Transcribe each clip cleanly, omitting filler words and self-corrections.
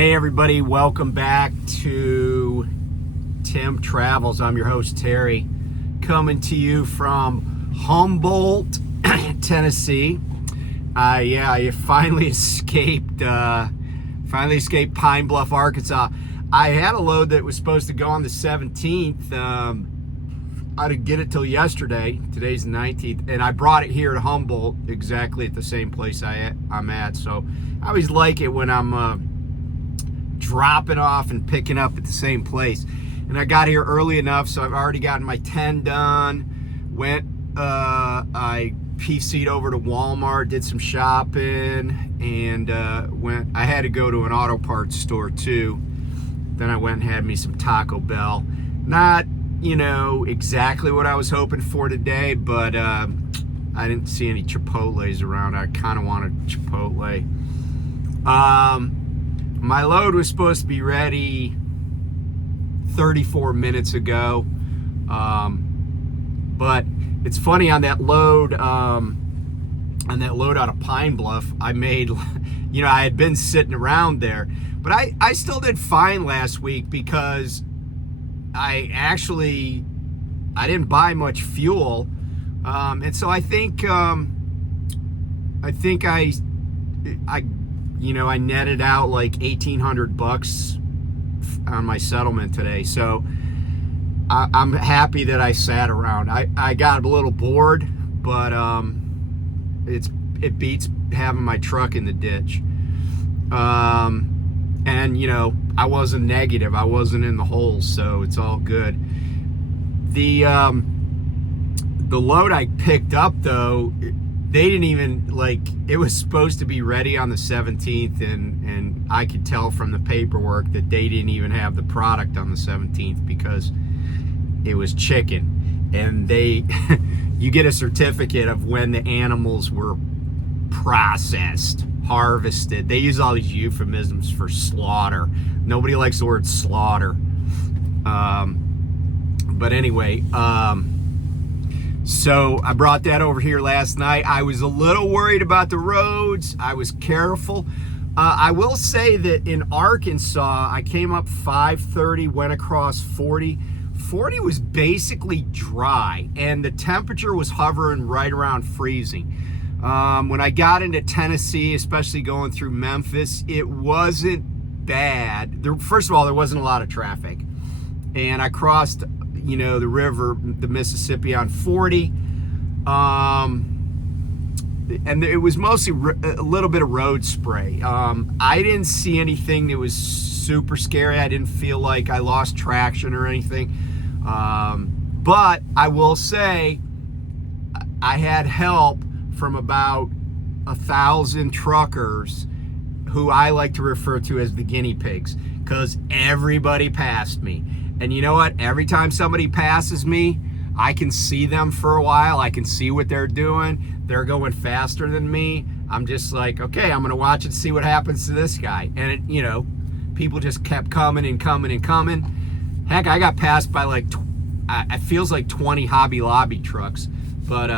Hey everybody, welcome back to Tim Travels. I'm your host Terry, coming to you from Humboldt, Tennessee. I finally escaped Pine Bluff, Arkansas. I had a load that was supposed to go on the 17th. I didn't get it till yesterday. Today's the 19th, and I brought it here to Humboldt, exactly at the same place I'm at. So I always like it when I'm dropping off and picking up at the same place. And I got here early enough, so I've already gotten my 10 done. I PC'd over to Walmart, did some shopping, and I had to go to an auto parts store too. Then I went and had me some Taco Bell. Not, exactly what I was hoping for today, but I didn't see any Chipotles around. I kind of wanted Chipotle. My load was supposed to be ready 34 minutes ago, but it's funny, on that load out of Pine Bluff, I made, I had been sitting around there, but I still did fine last week because I didn't buy much fuel, and so I think I netted out like $1,800 on my settlement today. So I'm happy that I sat around. I got a little bored, but it beats having my truck in the ditch. And I wasn't negative. I wasn't in the hole, so it's all good. The load I picked up though, they didn't even, it was supposed to be ready on the 17th, and I could tell from the paperwork that they didn't even have the product on the 17th because it was chicken. And you get a certificate of when the animals were processed, harvested. They use all these euphemisms for slaughter. Nobody likes the word slaughter. But anyway, so I brought that over here last night. I was a little worried about the roads. I was careful. I will say that in Arkansas, I came up 5:30, went across 40. 40 was basically dry, and the temperature was hovering right around freezing. When I got into Tennessee, especially going through Memphis, it wasn't bad. First of all, there wasn't a lot of traffic. And I crossed the river, the Mississippi, on 40, and it was mostly a little bit of road spray. I didn't see anything that was super scary. I didn't feel like I lost traction or anything, but I will say I had help from about 1,000 truckers who I like to refer to as the guinea pigs, because everybody passed me. And you know what? Every time somebody passes me, I can see them for a while. I can see what they're doing. They're going faster than me. I'm just like, okay, I'm going to watch and see what happens to this guy. And, people just kept coming and coming and coming. Heck, I got passed by it feels like 20 Hobby Lobby trucks. But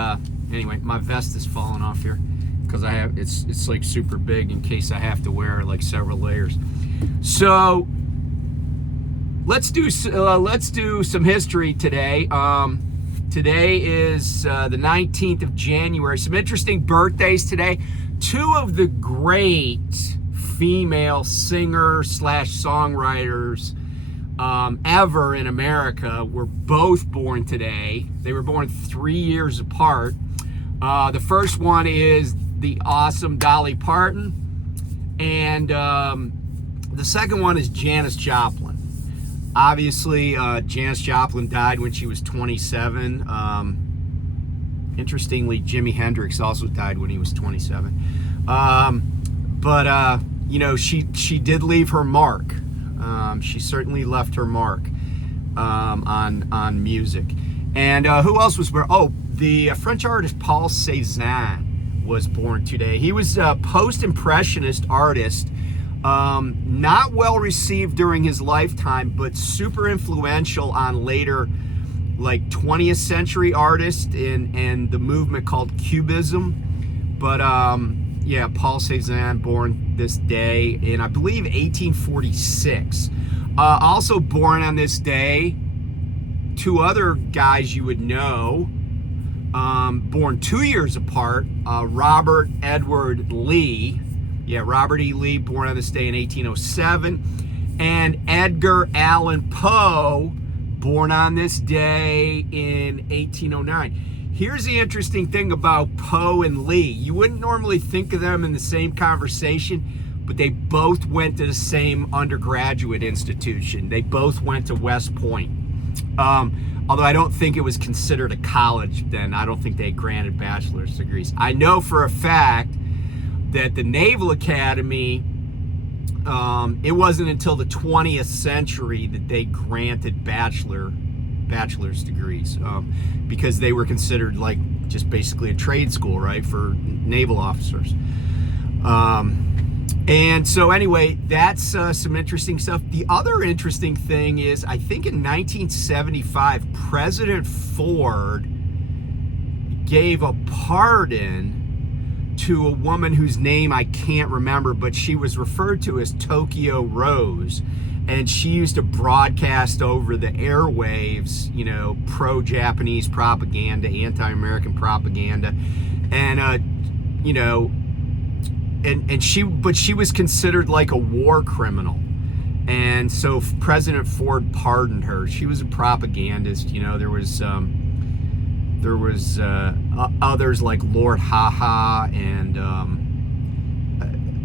anyway, my vest is falling off here because it's like super big in case I have to wear several layers. So let's do some history today. Today is the 19th of January. Some interesting birthdays today. Two of the great female singer/songwriters ever in America were both born today. They were born 3 years apart. The first one is the awesome Dolly Parton, and the second one is Janis Joplin. Obviously, Janis Joplin died when she was 27. Interestingly, Jimi Hendrix also died when he was 27. But she did leave her mark. She certainly left her mark on music. And who else was born? Oh, the French artist Paul Cézanne was born today. He was a post-impressionist artist. Not well received during his lifetime, but super influential on later 20th century artists and the movement called Cubism. But Yeah, Paul Cézanne, born this day in, I believe, 1846. Also born on this day, two other guys you would know, born 2 years apart. Robert Edward Lee. Yeah, Robert E. Lee, born on this day in 1807. And Edgar Allan Poe, born on this day in 1809. Here's the interesting thing about Poe and Lee. You wouldn't normally think of them in the same conversation, but they both went to the same undergraduate institution. They both went to West Point. Although I don't think it was considered a college then. I don't think they granted bachelor's degrees. I know for a fact that the Naval Academy, it wasn't until the 20th century that they granted bachelor's degrees, because they were considered like just basically a trade school, right, for naval officers. And so anyway, that's some interesting stuff. The other interesting thing is, I think in 1975, President Ford gave a pardon to a woman whose name I can't remember, but she was referred to as Tokyo Rose. And she used to broadcast over the airwaves, you know, pro-Japanese propaganda, anti-American propaganda. And, you know, but she was considered like a war criminal. And so President Ford pardoned her. She was a propagandist. You know, there was others like Lord Haha and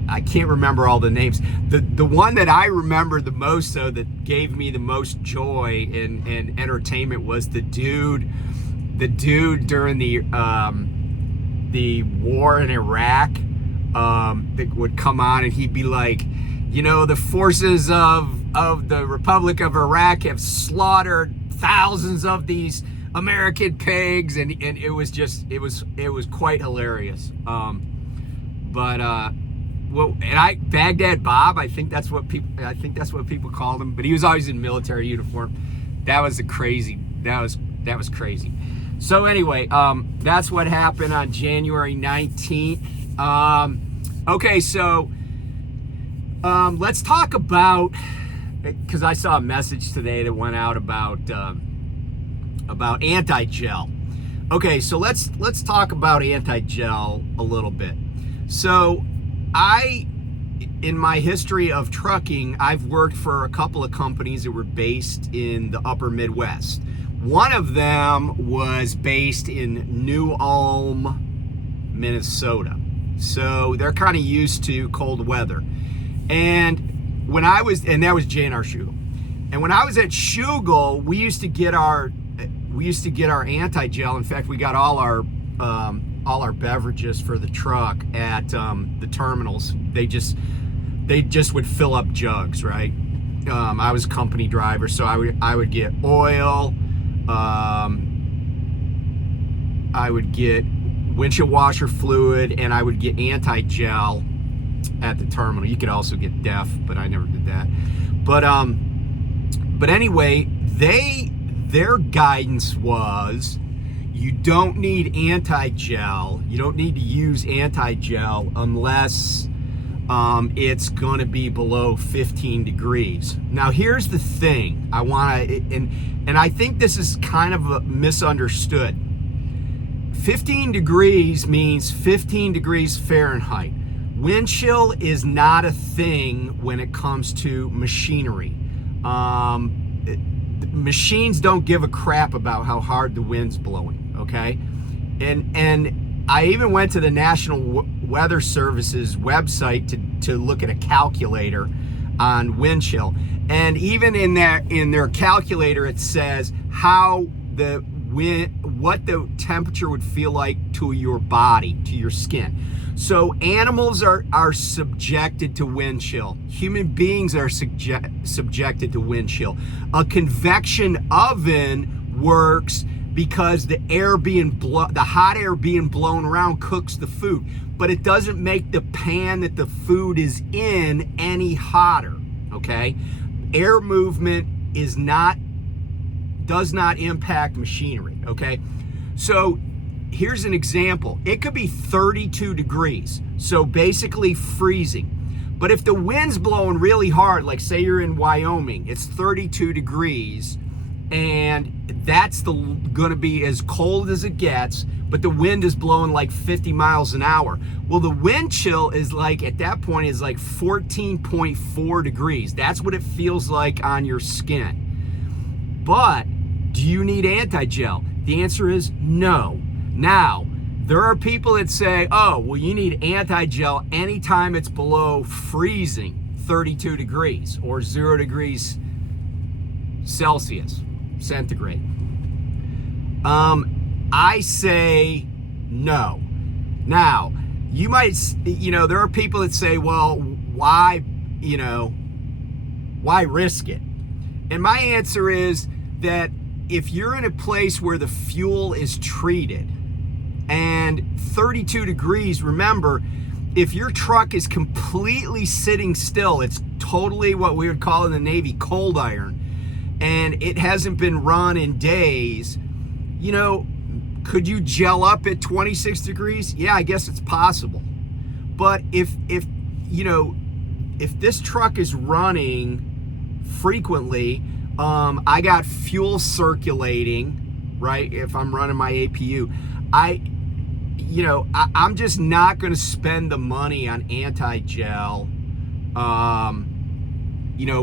I can't remember all the names. The one that I remember the most, though, that gave me the most joy and entertainment was the dude during the war in Iraq, that would come on and he'd be like, you know, the forces of the Republic of Iraq have slaughtered thousands of these American pigs, and it was quite hilarious. Baghdad Bob, I think that's what people called him, but he was always in military uniform. That was crazy. So anyway, that's what happened on January 19th. Okay, so let's talk about, because I saw a message today that went out about AntiGel. Okay, so let's talk about AntiGel a little bit. So in my history of trucking, I've worked for a couple of companies that were based in the upper Midwest. One of them was based in New Ulm, Minnesota. So they're kind of used to cold weather. And that was J&R Schugel. And when I was at Schugel, we used to get our AntiGel. In fact, we got all our beverages for the truck at the terminals. They just would fill up jugs, right? I was a company driver, so I would get oil. I would get windshield washer fluid, and I would get AntiGel at the terminal. You could also get DEF, but I never did that. But anyway, their guidance was, you don't need AntiGel. You don't need to use AntiGel unless it's going to be below 15 degrees. Now, here's the thing. And I think this is kind of misunderstood. 15 degrees means 15 degrees Fahrenheit. Wind chill is not a thing when it comes to machinery. Machines don't give a crap about how hard the wind's blowing, okay? And I even went to the National Weather Service's website to look at a calculator on wind chill. And even in their calculator, it says what the temperature would feel like to your body, to your skin. So animals are subjected to wind chill. Human beings are subjected to wind chill. A convection oven works because the hot air being blown around cooks the food, but it doesn't make the pan that the food is in any hotter. Okay, air movement does not impact machinery. Okay, so here's an example. It could be 32 degrees, so basically freezing. But if the wind's blowing really hard, like say you're in Wyoming, it's 32 degrees, and that's going to be as cold as it gets, but the wind is blowing like 50 miles an hour. Well, the wind chill is like, at that point, is like 14.4 degrees. That's what it feels like on your skin. But do you need AntiGel? The answer is no. Now, there are people that say, oh, well, you need AntiGel anytime it's below freezing, 32 degrees or 0 degrees Celsius, centigrade. I say no. Now, you might, there are people that say, well, why risk it? And my answer is that if you're in a place where the fuel is treated and 32 degrees, remember, if your truck is completely sitting still, it's totally what we would call in the Navy cold iron, and it hasn't been run in days, could you gel up at 26 degrees? Yeah, I guess it's possible. But if this truck is running frequently, I got fuel circulating, right? If I'm running my APU, I'm just not going to spend the money on AntiGel,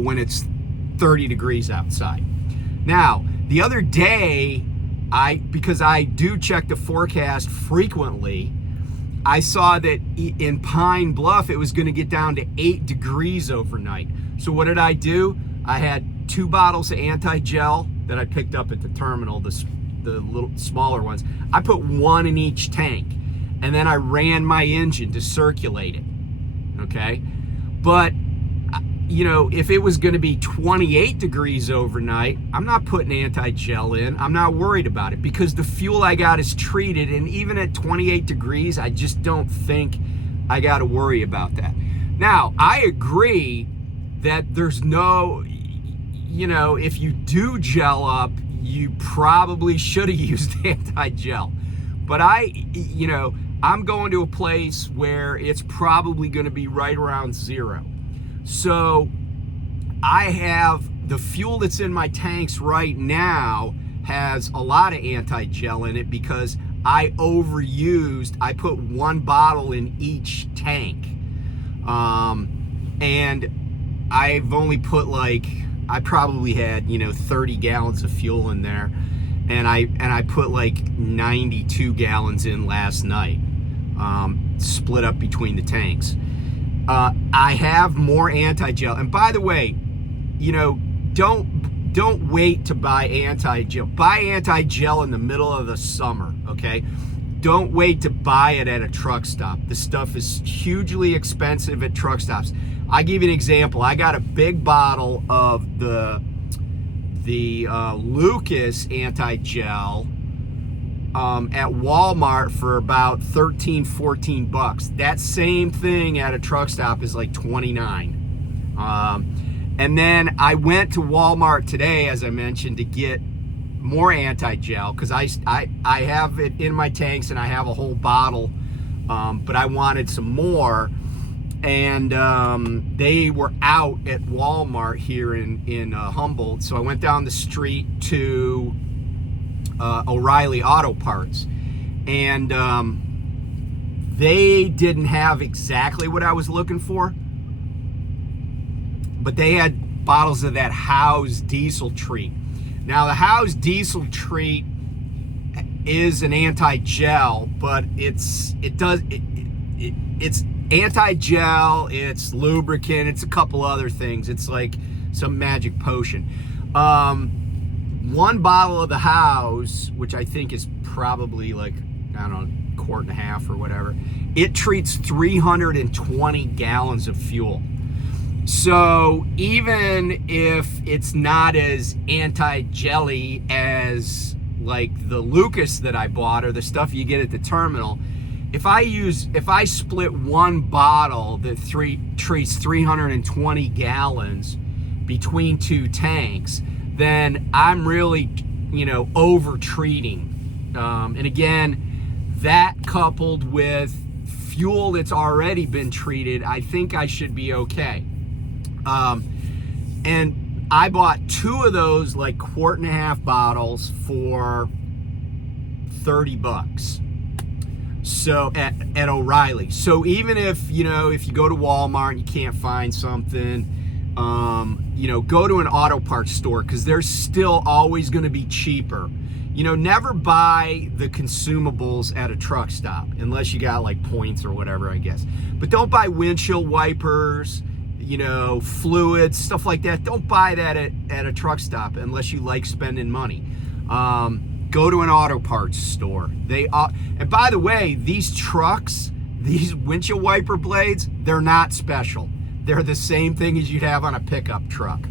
when it's 30 degrees outside. Now, the other day, because I do check the forecast frequently, I saw that in Pine Bluff, it was going to get down to 8 degrees overnight. So what did I do? I had 2 bottles of AntiGel that I picked up at the terminal, the little smaller ones. I put 1 in each tank, and then I ran my engine to circulate it, okay? But, if it was going to be 28 degrees overnight, I'm not putting AntiGel in. I'm not worried about it because the fuel I got is treated, and even at 28 degrees, I just don't think I got to worry about that. Now, I agree that there's no, if you do gel up, you probably should have used AntiGel. But I'm going to a place where it's probably going to be right around 0. So I have the fuel that's in my tanks right now has a lot of AntiGel in it because I put 1 bottle in each tank. And I've only put I probably had 30 gallons of fuel in there, and I put 92 gallons in last night, split up between the tanks. I have more AntiGel, and by the way, don't wait to buy AntiGel. Buy AntiGel in the middle of the summer, okay? Don't wait to buy it at a truck stop. This stuff is hugely expensive at truck stops. I give you an example. I got a big bottle of the Lucas AntiGel at Walmart for about 13, 14 bucks. That same thing at a truck stop is like 29. And then I went to Walmart today, as I mentioned, to get more AntiGel because I have it in my tanks and I have a whole bottle, but I wanted some more. And they were out at Walmart here in Humboldt, so I went down the street to O'Reilly Auto Parts, and they didn't have exactly what I was looking for, but they had bottles of that House Diesel Treat. Now, the House Diesel Treat is an AntiGel, but it's AntiGel, it's lubricant, it's a couple other things. It's like some magic potion. 1 bottle of the House, which I think is probably a quart and a half or whatever, it treats 320 gallons of fuel. So even if it's not as anti-jelly as the Lucas that I bought or the stuff you get at the terminal, if I split 1 bottle that treats 320 gallons between 2 tanks, then I'm really, over treating. And again, that coupled with fuel that's already been treated, I think I should be okay. And I bought 2 of those like 1.5 quart bottles for $30. So at O'Reilly. So even if, you know, if you go to Walmart and you can't find something, you know, go to an auto parts store, because they're still always going to be cheaper. You know, never buy the consumables at a truck stop unless you got like points or whatever, I guess. But don't buy windshield wipers, you know, fluids, stuff like that. Don't buy that at a truck stop unless you like spending money. Go to an auto parts store. And by the way, these trucks, these windshield wiper blades, they're not special. They're the same thing as you'd have on a pickup truck.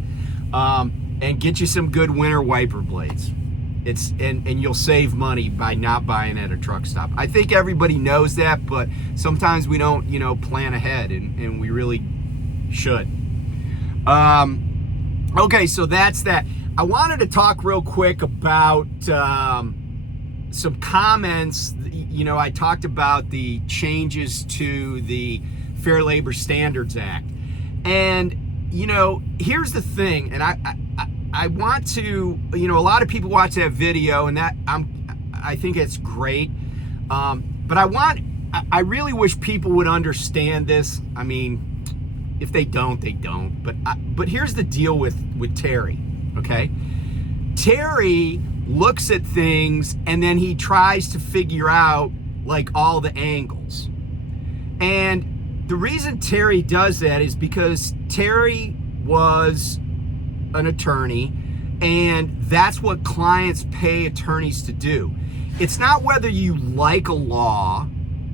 And get you some good winter wiper blades. And you'll save money by not buying at a truck stop. I think everybody knows that, but sometimes we don't, you know, plan ahead, and we really should. Okay, so that's that. I wanted to talk real quick about some comments. You know, I talked about the changes to the Fair Labor Standards Act. And, you know, here's the thing, and I want to, you know, a lot of people watch that video, and I think it's great. But I really wish people would understand this. I mean, if they don't, they don't. But here's the deal with Terry. Okay, Terry looks at things and then he tries to figure out like all the angles. And the reason Terry does that is because Terry was an attorney, and that's what clients pay attorneys to do. It's not whether you like a law.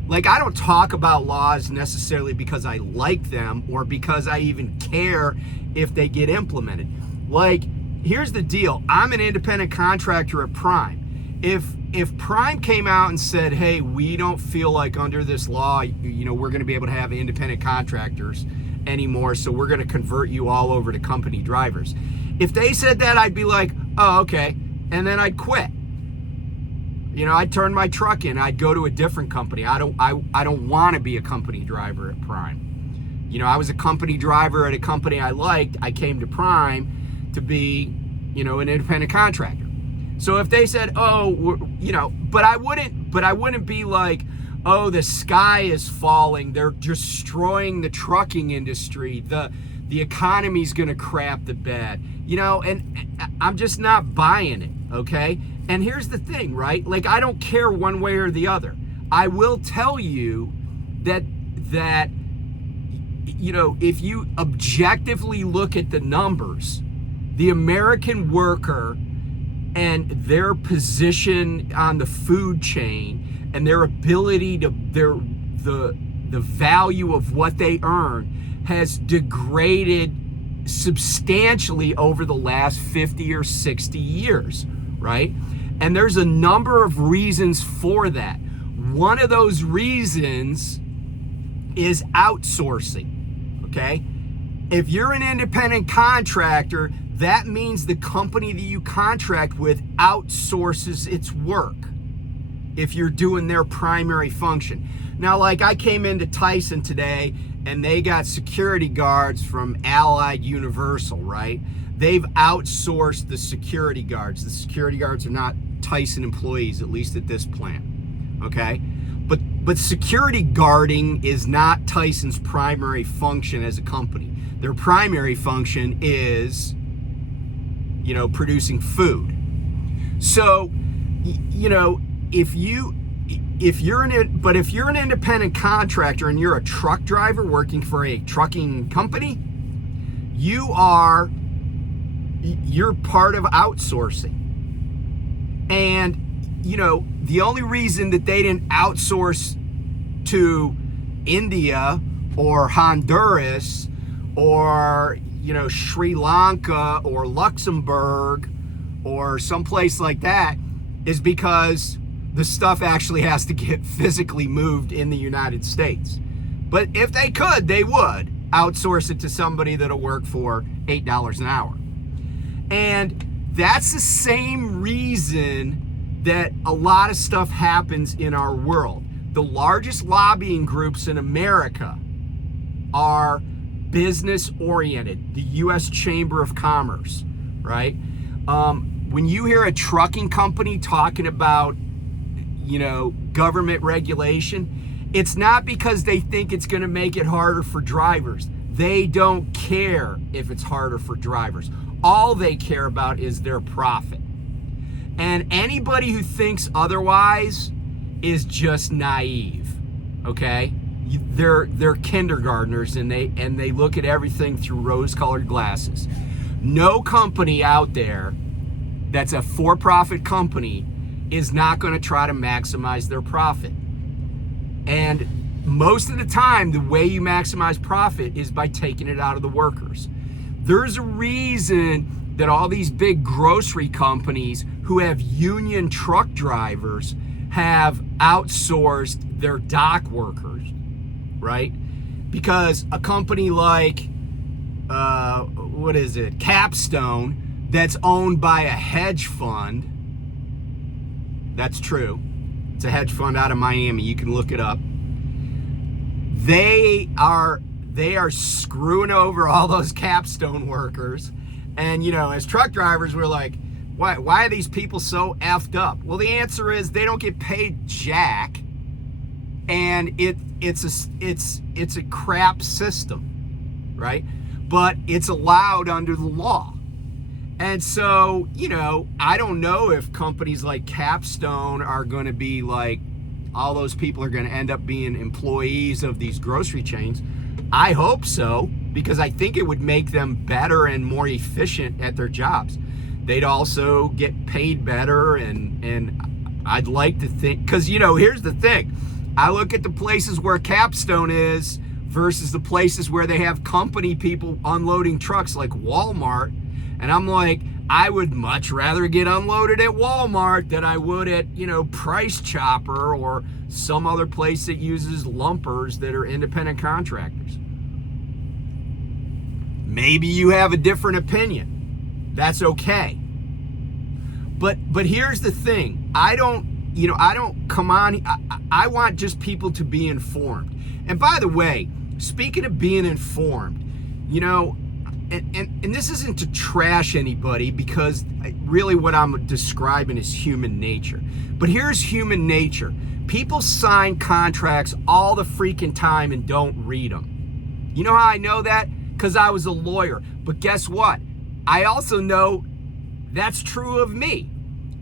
Like, I don't talk about laws necessarily because I like them or because I even care if they get implemented. Like, here's the deal. I'm an independent contractor at Prime. If Prime came out and said, hey, we don't feel like under this law, you know, we're going to be able to have independent contractors anymore, so we're going to convert you all over to company drivers. If they said that, I'd be like, oh, okay. And then I'd quit. You know, I'd turn my truck in. I'd go to a different company. I don't want to be a company driver at Prime. You know, I was a company driver at a company I liked. I came to Prime to be, you know, an independent contractor. So if they said, oh, you know, but I wouldn't be like, oh, the sky is falling, they're destroying the trucking industry, the economy's gonna crap the bed, you know, and I'm just not buying it, okay? And here's the thing, right? Like, I don't care one way or the other. I will tell you that you know, if you objectively look at the numbers, the American worker and their position on the food chain and their ability to the value of what they earn has degraded substantially over the last 50 or 60 years, right? And there's a number of reasons for that. One of those reasons is outsourcing, okay? If you're an independent contractor, that means the company that you contract with outsources its work if you're doing their primary function. Now, like, I came into Tyson today and they got security guards from Allied Universal, right? They've outsourced the security guards. The security guards are not Tyson employees, at least at this plant, okay? But security guarding is not Tyson's primary function as a company. Their primary function is, you know, producing food. So, you know, if you're an independent contractor and you're a truck driver working for a trucking company, you're part of outsourcing. And, you know, the only reason that they didn't outsource to India or Honduras or, you know, Sri Lanka or Luxembourg or someplace like that is because the stuff actually has to get physically moved in the United States. But if they could, they would outsource it to somebody that'll work for $8 an hour. And that's the same reason that a lot of stuff happens in our world. The largest lobbying groups in America are business oriented. The U.S. Chamber of Commerce, right? When you hear a trucking company talking about, government regulation, it's not because they think it's going to make it harder for drivers. They don't care if it's harder for drivers. All they care about is their profit. And anybody who thinks otherwise is just naive, okay? They're kindergartners, and they look at everything through rose-colored glasses. No company out there that's a for-profit company is not going to try to maximize their profit. And most of the time, the way you maximize profit is by taking it out of the workers. There's a reason that all these big grocery companies who have union truck drivers have outsourced their dock workers, right? Because a company like, Capstone, that's owned by a hedge fund. That's true. It's a hedge fund out of Miami. You can look it up. They are screwing over all those Capstone workers. And, as truck drivers, we're like, why are these people so effed up? Well, the answer is they don't get paid jack, and it's a crap system, right? But it's allowed under the law. And so, I don't know if companies like Capstone are going to be like, all those people are going to end up being employees of these grocery chains. I hope so, because I think it would make them better and more efficient at their jobs. They'd also get paid better, and I'd like to think, because, here's the thing. I look at the places where Capstone is versus the places where they have company people unloading trucks like Walmart, and I'm like, I would much rather get unloaded at Walmart than I would at, Price Chopper or some other place that uses lumpers that are independent contractors. Maybe you have a different opinion. That's okay. But here's the thing. I want just people to be informed. And by the way, speaking of being informed, and this isn't to trash anybody, because really what I'm describing is human nature. But here's human nature. People sign contracts all the freaking time and don't read them. You know how I know that? Because I was a lawyer. But guess what? I also know that's true of me.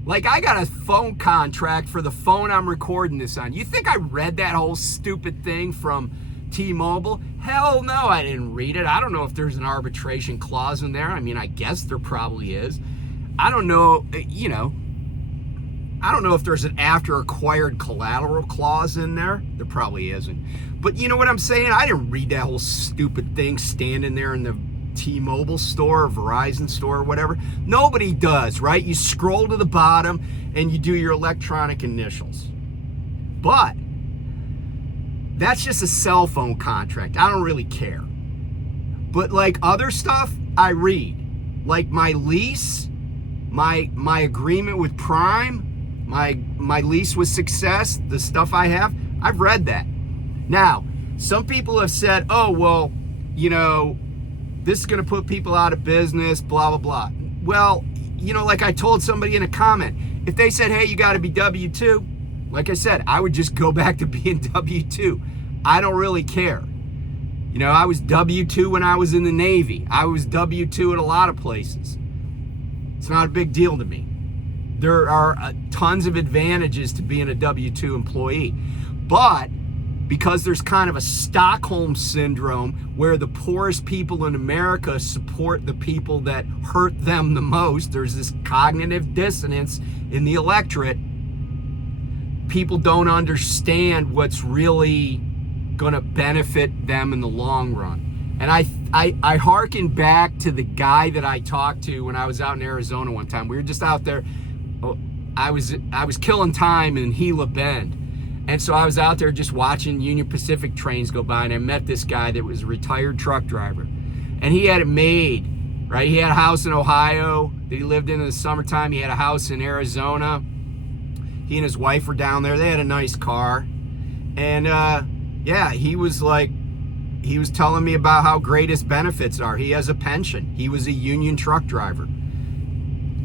Like, I got a phone contract for the phone I'm recording this on. You think I read that whole stupid thing from T-Mobile? Hell no, I didn't read it. I don't know if there's an arbitration clause in there. I mean, I guess there probably is. I don't know, I don't know if there's an after acquired collateral clause in there. There probably isn't. But you know what I'm saying? I didn't read that whole stupid thing standing there in the T-Mobile store or Verizon store or whatever. Nobody does, right? You scroll to the bottom and you do your electronic initials. But that's just a cell phone contract. I don't really care. But like other stuff, I read. Like my lease, my agreement with Prime, my lease with Success, the stuff I have, I've read that. Now, some people have said, oh, well, this is going to put people out of business, blah, blah, blah. Well, like I told somebody in a comment, if they said, hey, you got to be W-2, like I said, I would just go back to being W-2. I don't really care. I was W-2 when I was in the Navy. I was W-2 at a lot of places. It's not a big deal to me. There are tons of advantages to being a W-2 employee. But because there's kind of a Stockholm syndrome where the poorest people in America support the people that hurt them the most, there's this cognitive dissonance in the electorate. People don't understand what's really going to benefit them in the long run. And I hearken back to the guy that I talked to when I was out in Arizona one time. We were just out there. I was killing time in Gila Bend. And so I was out there just watching Union Pacific trains go by, and I met this guy that was a retired truck driver. And he had it made, right? He had a house in Ohio that he lived in the summertime. He had a house in Arizona. He and his wife were down there. They had a nice car. And yeah, he was telling me about how great his benefits are. He has a pension. He was a union truck driver.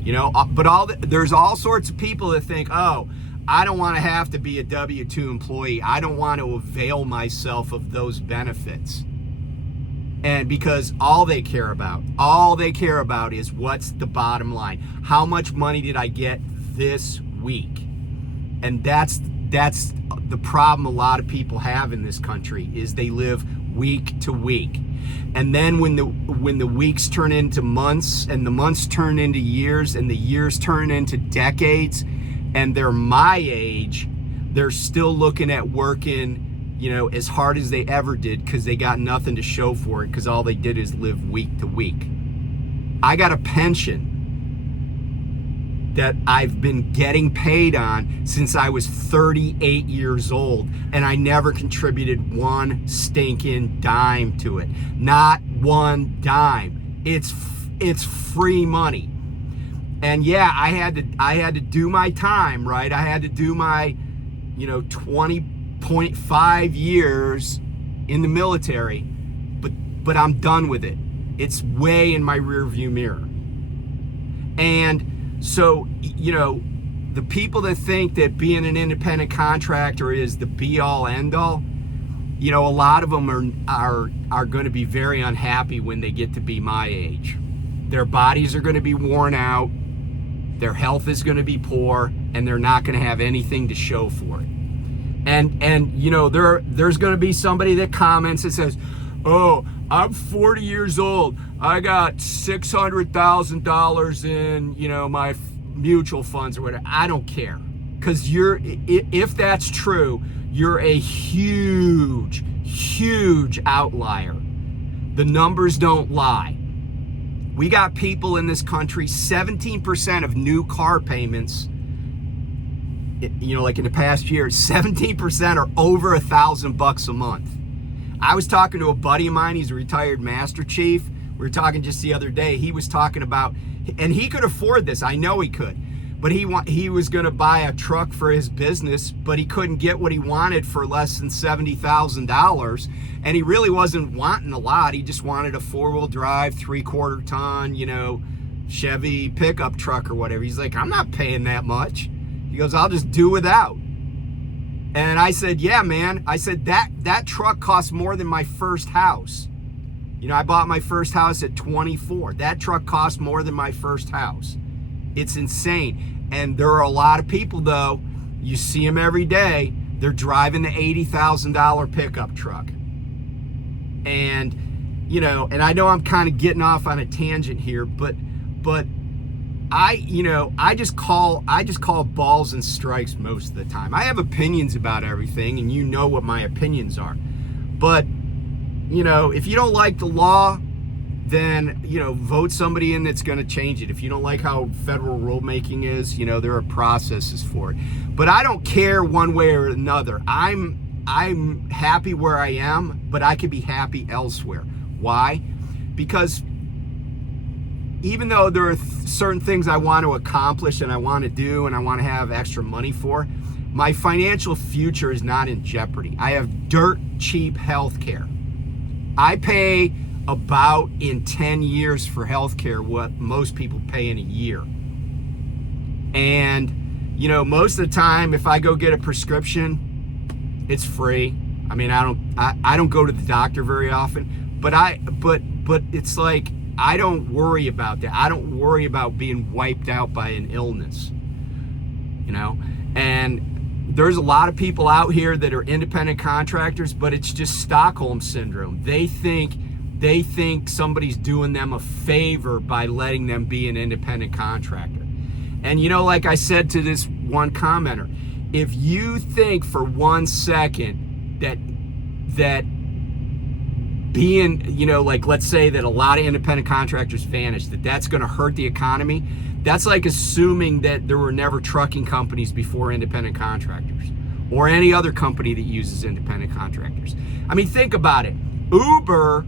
But there's all sorts of people that think, oh, I don't want to have to be a W-2 employee. I don't want to avail myself of those benefits. And because all they care about is what's the bottom line. How much money did I get this week? And that's the problem a lot of people have in this country, is they live week to week. And then when the weeks turn into months, and the months turn into years, and the years turn into decades, and they're my age, they're still looking at working, as hard as they ever did, because they got nothing to show for it, because all they did is live week to week. I got a pension that I've been getting paid on since I was 38 years old, and I never contributed one stinking dime to it. Not one dime. It's free money. And yeah, I had to do my time, right? I had to do my 20.5 years in the military, but I'm done with it. It's way in my rearview mirror. And so, the people that think that being an independent contractor is the be-all, end-all, a lot of them are going to be very unhappy when they get to be my age. Their bodies are going to be worn out, their health is going to be poor, and they're not going to have anything to show for it. And there's going to be somebody that comments that says, oh, I'm 40 years old. I got $600,000 in, my mutual funds or whatever. I don't care. Because if that's true, you're a huge, huge outlier. The numbers don't lie. We got people in this country, 17% of new car payments, like in the past year, 17% are over $1,000 a month. I was talking to a buddy of mine. He's a retired Master Chief. We were talking just the other day. He was talking about, and he could afford this. I know he could. But he was going to buy a truck for his business, but he couldn't get what he wanted for less than $70,000. And he really wasn't wanting a lot. He just wanted a 4-wheel drive, 3/4 ton, Chevy pickup truck or whatever. He's like, I'm not paying that much. He goes, I'll just do without. And I said, yeah, man. I said, that truck costs more than my first house. I bought my first house at 24. That truck cost more than my first house. It's insane. And there are a lot of people, though, you see them every day, they're driving the $80,000 pickup truck. And, and I know I'm kind of getting off on a tangent here, but I just call balls and strikes most of the time. I have opinions about everything, and you know what my opinions are. But, if you don't like the law, then, vote somebody in that's going to change it. If you don't like how federal rulemaking is, there are processes for it. But I don't care one way or another. I'm happy where I am, but I could be happy elsewhere. Why? Because even though there are certain things I want to accomplish and I want to do and I want to have extra money for, my financial future is not in jeopardy. I have dirt cheap health care. I pay about in 10 years for health care what most people pay in a year. And, most of the time, if I go get a prescription, it's free. I mean, I don't go to the doctor very often, but it's like, I don't worry about that. I don't worry about being wiped out by an illness, and there's a lot of people out here that are independent contractors, but it's just Stockholm syndrome. They think somebody's doing them a favor by letting them be an independent contractor. And like I said to this one commenter, if you think for 1 second that being, let's say that a lot of independent contractors vanish, that's going to hurt the economy, that's like assuming that there were never trucking companies before independent contractors or any other company that uses independent contractors. I mean, think about it. Uber,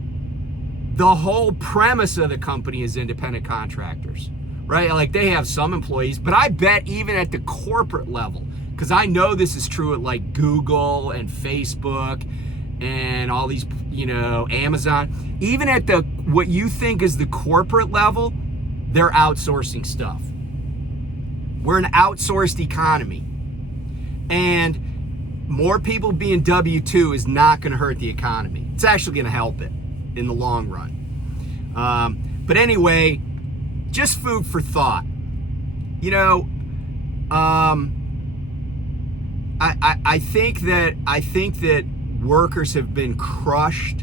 the whole premise of the company is independent contractors, right? Like, they have some employees, but I bet even at the corporate level, because I know this is true at like Google and Facebook and all these, you know, Amazon. Even at the what you think is the corporate level, they're outsourcing stuff. We're an outsourced economy, and more people being W-2 is not going to hurt the economy. It's actually going to help it in the long run. But anyway, just food for thought. You know, I think that workers have been crushed,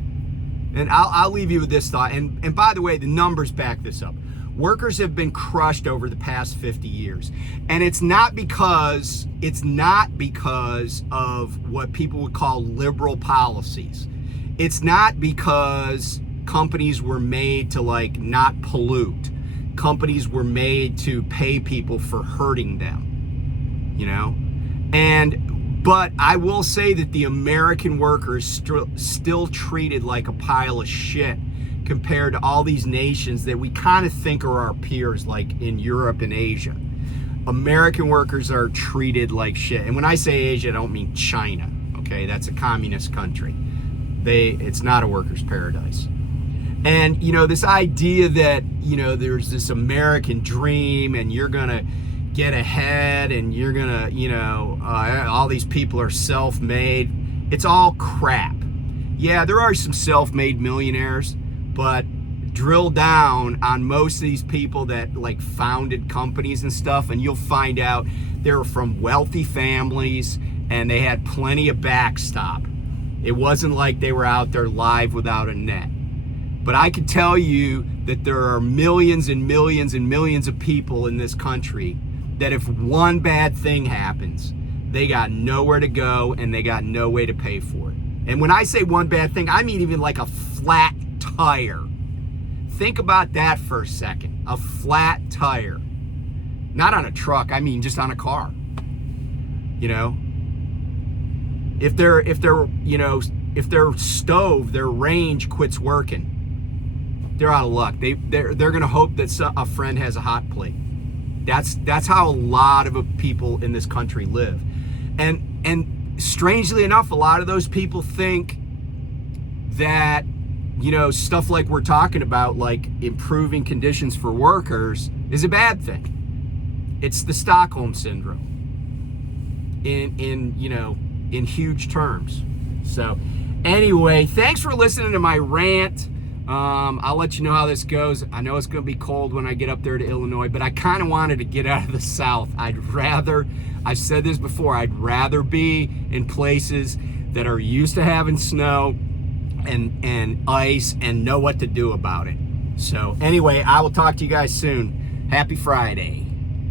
and I'll leave you with this thought. And by the way, the numbers back this up. Workers have been crushed over the past 50 years, and it's not because of what people would call liberal policies. It's not because companies were made to like not pollute. Companies were made to pay people for hurting them, you know? But I will say that the American worker is still treated like a pile of shit compared to all these nations that we kind of think are our peers, like in Europe and Asia. American workers are treated like shit. And when I say Asia, I don't mean China, okay? That's a communist country. It's not a worker's paradise. And, you know, this idea that, you know, there's this American dream and you're going to get ahead and you're going to, you know, all these people are self-made. It's all crap. Yeah, there are some self-made millionaires, but drill down on most of these people that like founded companies and stuff, and you'll find out they were from wealthy families and they had plenty of backstop. It wasn't like they were out there live without a net. But I can tell you that there are millions and millions and millions of people in this country that if one bad thing happens, they got nowhere to go and they got no way to pay for it. And when I say one bad thing, I mean even like a flat tire. Think about that for a second. A flat tire. Not on a truck, I mean just on a car. You know? If their stove, their range quits working, they're out of luck. They're gonna hope that a friend has a hot plate. That's how a lot of people in this country live. And strangely enough, a lot of those people think that, you know, stuff like we're talking about, like improving conditions for workers, is a bad thing. It's the Stockholm syndrome in huge terms. So anyway, thanks for listening to my rant. I'll let you know how this goes. I know it's going to be cold when I get up there to Illinois, but I kind of wanted to get out of the South. I've said this before, I'd rather be in places that are used to having snow and ice and know what to do about it. So anyway, I will talk to you guys soon. Happy Friday.